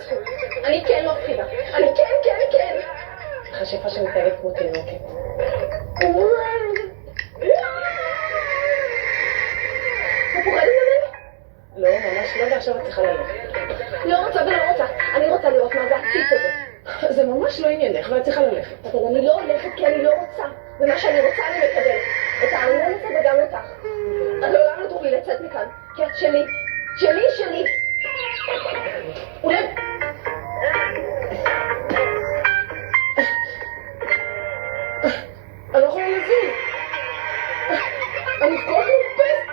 ינצחו. אני כן לא מפחידה. אני כן. חשיפה שמתנהגת כמו תינוקת. את פוחדת ממני? לא, ממש לא, ועכשיו את צריכה ללכת. לא רוצה ולא רוצה. אני רוצה לראות מה זה הציץ הזה. זה ממש לא עניינך, ואת צריכה ללכת. אבל אני לא הולכת כי אני לא רוצה. ומה שאני רוצה אני מקבלת. את הארנון הזה וגם אותך. את לעולם לא תוכלי לצאת מכאן, כי את שלי. שלי. אולי... אני לא יכולה לזוז. אני כל כך מופסת.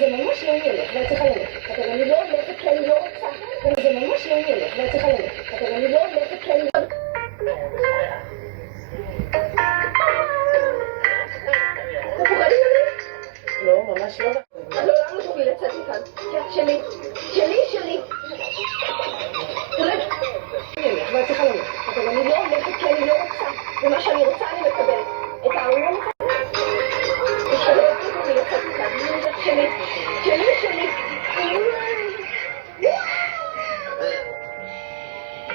זה ממש לא ילך, ואת צריכה ללכת. אבל אני לא הולכת כי אני לא רוצה. זה ממש לא ילך, ואת צריכה ללכת. אבל אני לא הולכת כי אני... את פוחדת ממני? לא, ממש לא. את לעולם לא תוכלי לצאת מכאן, כי את שלי. אולי... ואת צריכה ללכת. אבל אני לא הולכת כי אני לא רוצה. ומה שאני רוצה אני מקבלת. את הארנון הזה. ושלא תוכלי לצאת מכאן. שלי.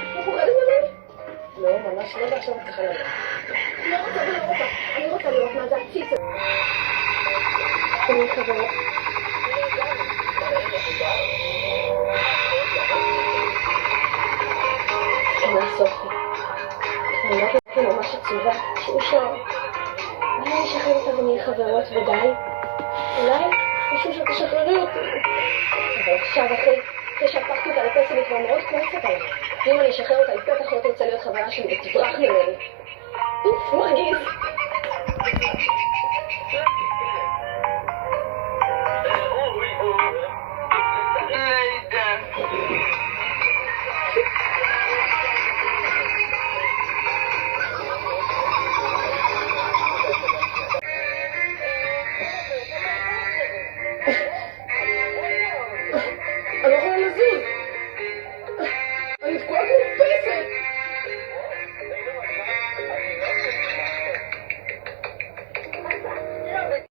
את פוחדת ממני? לא, ממש לא, ועכשיו את צריכה ללכת. לא רוצה ולא רוצה. אני רוצה לראות מה זה הציץ הזה. אני חברה. סופי. אני לא הייתי ממש עצובה, שהוא שר. אולי אני אשחרר אותה ונהיה חברות ודי? אולי משהו שתשחררי אותי. אבל עכשיו אחרי שהפכתי אותה לפסל היא כבר מאוד כועסת עליי. ואם אני אשחרר אותה היא בטח לא תרצה להיות חברה שלי ותברח ממני. אוף, מרגיז.